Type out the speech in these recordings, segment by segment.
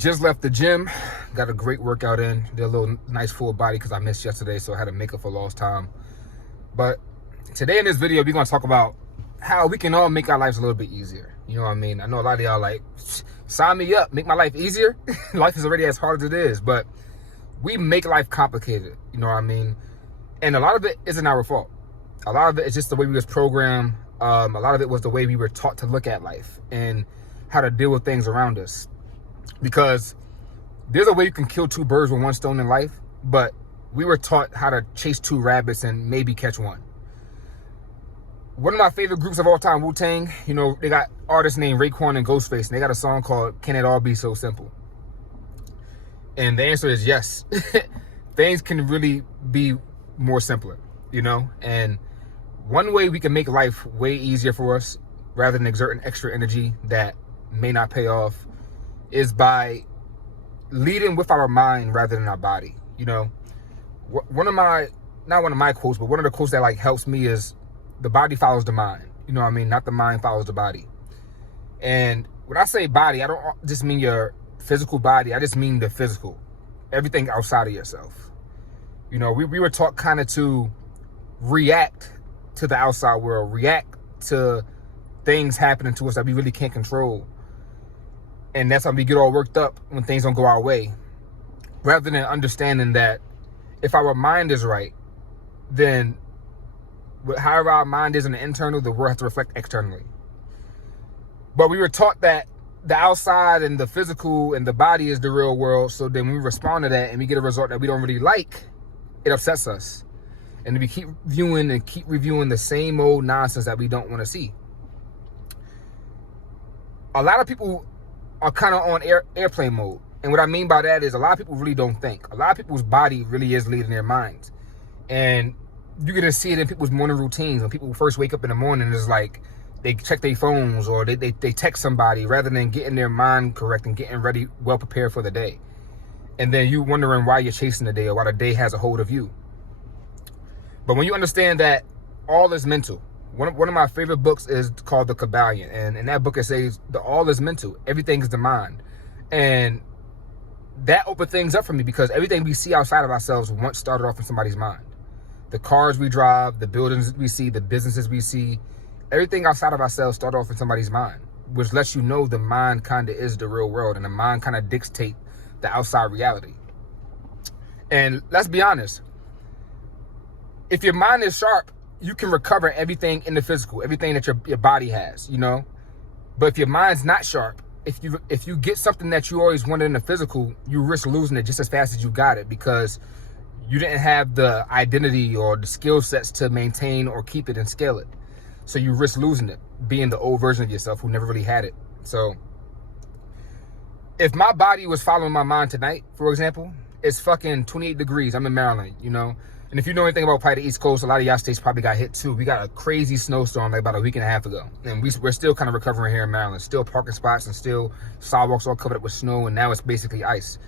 Just left the gym, got a great workout in, did a little nice full body because I missed yesterday, so I had to make up for lost time. But today in this video, we're going to talk about how we can all make our lives a little bit easier. You know what I mean? I know a lot of y'all like, sign me up, make my life easier. Life is already as hard as it is, but we make life complicated, you know what I mean? And a lot of it isn't our fault. A lot of it is just the way we was programmed. A lot of it was the way we were taught to look at life and how to deal with things around us. Because there's a way you can kill two birds with one stone in life, but we were taught how to chase two rabbits and maybe catch one. One of my favorite groups of all time, Wu-Tang, you know, they got artists named Raekwon and Ghostface, and they got a song called Can It All Be So Simple? And the answer is yes. Things can really be more simpler, you know? And one way we can make life way easier for us, rather than exerting extra energy that may not pay off, is by leading with our mind rather than our body. You know, not one of my quotes, but one of the quotes that like helps me is the body follows the mind. You know what I mean? Not the mind follows the body. And when I say body, I don't just mean your physical body. I just mean the physical, everything outside of yourself. You know, we were taught kind of to react to the outside world, react to things happening to us that we really can't control. And that's how we get all worked up when things don't go our way. Rather than understanding that if our mind is right, then however our mind is in the internal, the world has to reflect externally. But we were taught that the outside and the physical and the body is the real world. So then when we respond to that and we get a result that we don't really like, it upsets us. And we keep viewing and keep reviewing the same old nonsense that we don't want to see. A lot of people are kind of on airplane mode. And what I mean by that is a lot of people really don't think. A lot of people's body really is leading their minds. And you're going to see it in people's morning routines. When people first wake up in the morning, it's like they check their phones or they text somebody rather than getting their mind correct and getting ready, well prepared for the day. And then you wondering why you're chasing the day or why the day has a hold of you. But when you understand that all is mental, one of my favorite books is called The Kabbalion. And in that book, it says the all is mental. Everything is the mind. And that opened things up for me because everything we see outside of ourselves once started off in somebody's mind. The cars we drive, the buildings we see, the businesses we see, everything outside of ourselves started off in somebody's mind, which lets you know the mind kind of is the real world and the mind kind of dictates the outside reality. And let's be honest, if your mind is sharp, you can recover everything in the physical, everything that your body has, you know? But if your mind's not sharp, if you get something that you always wanted in the physical, you risk losing it just as fast as you got it because you didn't have the identity or the skill sets to maintain or keep it and scale it. So you risk losing it, being the old version of yourself who never really had it. So if my body was following my mind tonight, for example, it's fucking 28 degrees. I'm in Maryland, you know? And if you know anything about probably the East Coast, a lot of y'all states probably got hit too. We got a crazy snowstorm like about a week and a half ago. And we're still kind of recovering here in Maryland. Still parking spots and still sidewalks all covered up with snow. And now it's basically ice.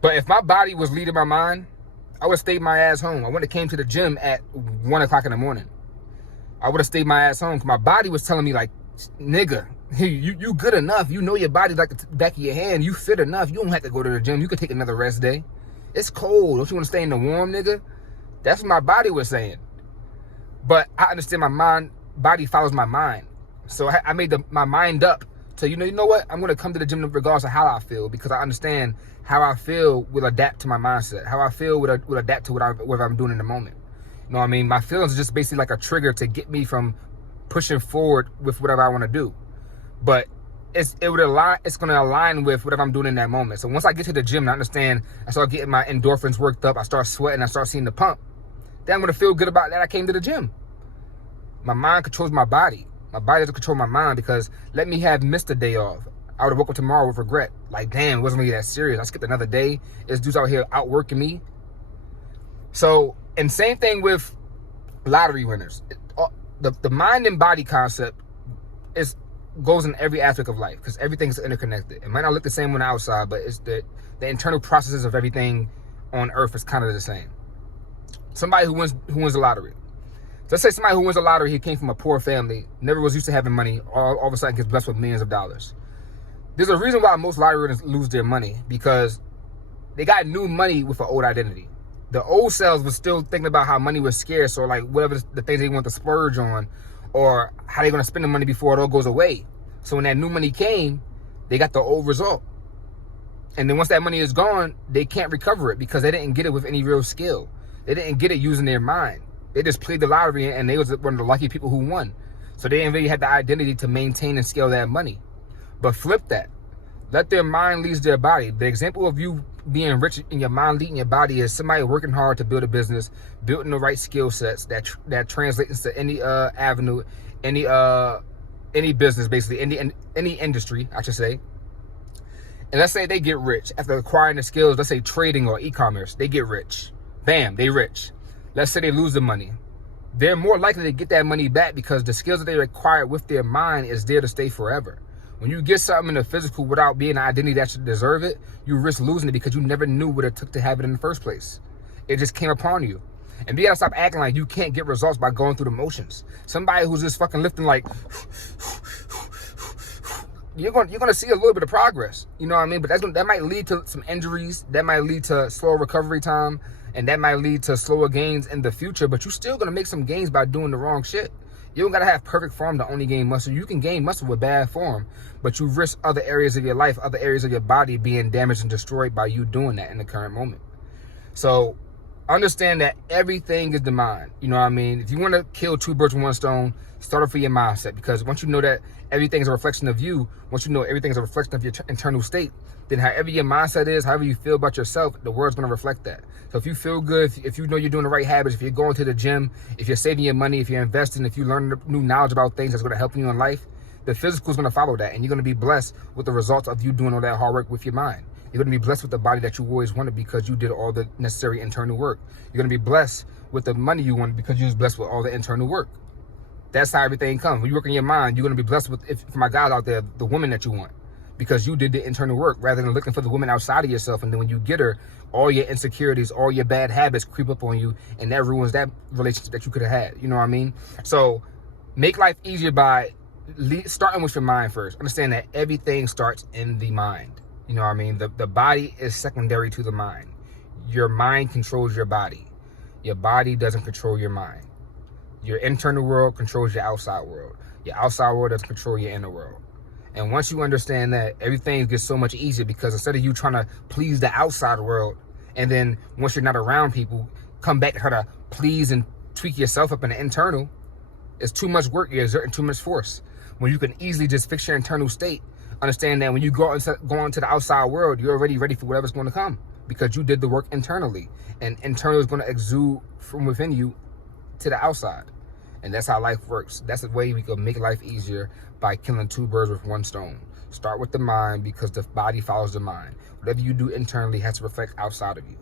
But if my body was leading my mind, I would have stayed my ass home. I wouldn't have came to the gym at 1 o'clock in the morning. I would have stayed my ass home because my body was telling me like, nigga, you good enough. You know your body like the back of your hand. You fit enough. You don't have to go to the gym. You could take another rest day. It's cold. Don't you want to stay in the warm, nigga? That's what my body was saying. But I understand my body follows my mind. So I made my mind up to, you know what? I'm going to come to the gym regardless of how I feel because I understand how I feel will adapt to my mindset. How I feel will adapt to what I'm doing in the moment. You know what I mean? My feelings are just basically like a trigger to get me from pushing forward with whatever I want to do. But it's going to align with whatever I'm doing in that moment. So once I get to the gym and I understand, I start getting my endorphins worked up, I start sweating, I start seeing the pump, then I'm going to feel good about that I came to the gym. My mind controls my body. My body doesn't control my mind because let me have missed a day off. I would have woke up tomorrow with regret. Like, damn, it wasn't really that serious. I skipped another day. This dude's out here outworking me. So, and same thing with lottery winners. The mind and body concept goes in every aspect of life because everything's interconnected. It might not look the same on the outside, but it's the internal processes of everything on earth is kind of the same. Somebody who wins the lottery. Let's say somebody who wins the lottery, he came from a poor family, never was used to having money, all of a sudden gets blessed with millions of dollars. There's a reason why most lottery winners lose their money, because they got new money with an old identity. The old selves was still thinking about how money was scarce, or like whatever the things they want to splurge on, or how they're going to spend the money before it all goes away. So when that new money came, they got the old result. And then once that money is gone, they can't recover it because they didn't get it with any real skill. They didn't get it using their mind. They just played the lottery and they was one of the lucky people who won. So they didn't really have the identity to maintain and scale that money. But flip that. Let their mind lead their body. The example of you being rich in your mind leading your body is somebody working hard to build a business, building the right skill sets that translates to any avenue, any business, basically, any industry, I should say. And let's say they get rich after acquiring the skills, let's say trading or e-commerce, they get rich. Bam, they rich. Let's say they lose the money. They're more likely to get that money back because the skills that they acquired with their mind is there to stay forever. When you get something in the physical without being an identity that should deserve it, you risk losing it because you never knew what it took to have it in the first place. It just came upon you. And you gotta stop acting like you can't get results by going through the motions. Somebody who's just fucking lifting like, you're gonna see a little bit of progress. You know what I mean? But that might lead to some injuries. That might lead to slower recovery time. And that might lead to slower gains in the future. But you're still gonna make some gains by doing the wrong shit. You don't gotta have perfect form to only gain muscle. You can gain muscle with bad form, but you risk other areas of your life, other areas of your body being damaged and destroyed by you doing that in the current moment. So understand that everything is the mind. You know what I mean? If you want to kill two birds with one stone, start off with your mindset. Because once you know that everything is a reflection of you, once you know everything is a reflection of your internal state, then however your mindset is, however you feel about yourself, the world's going to reflect that. So if you feel good, if you know you're doing the right habits, if you're going to the gym, if you're saving your money, if you're investing, if you learn new knowledge about things that's going to help you in life, the physical is going to follow that. And you're going to be blessed with the results of you doing all that hard work with your mind. You're going to be blessed with the body that you always wanted because you did all the necessary internal work. You're going to be blessed with the money you wanted because you was blessed with all the internal work. That's how everything comes. When you work in your mind, you're going to be blessed with, for my guys out there, the woman that you want. Because you did the internal work rather than looking for the woman outside of yourself. And then when you get her, all your insecurities, all your bad habits creep up on you. And that ruins that relationship that you could have had. You know what I mean? So make life easier by starting with your mind first. Understand that everything starts in the mind. You know what I mean? The body is secondary to the mind. Your mind controls your body. Your body doesn't control your mind. Your internal world controls your outside world. Your outside world doesn't control your inner world. And once you understand that, everything gets so much easier because instead of you trying to please the outside world, and then once you're not around people, come back to try to please and tweak yourself up in the internal, it's too much work. You're exerting too much force. When you can easily just fix your internal state, understand that when you go into the outside world, you're already ready for whatever's going to come because you did the work internally. And internal is going to exude from within you to the outside. And that's how life works. That's the way we can make life easier by killing two birds with one stone. Start with the mind because the body follows the mind. Whatever you do internally has to reflect outside of you.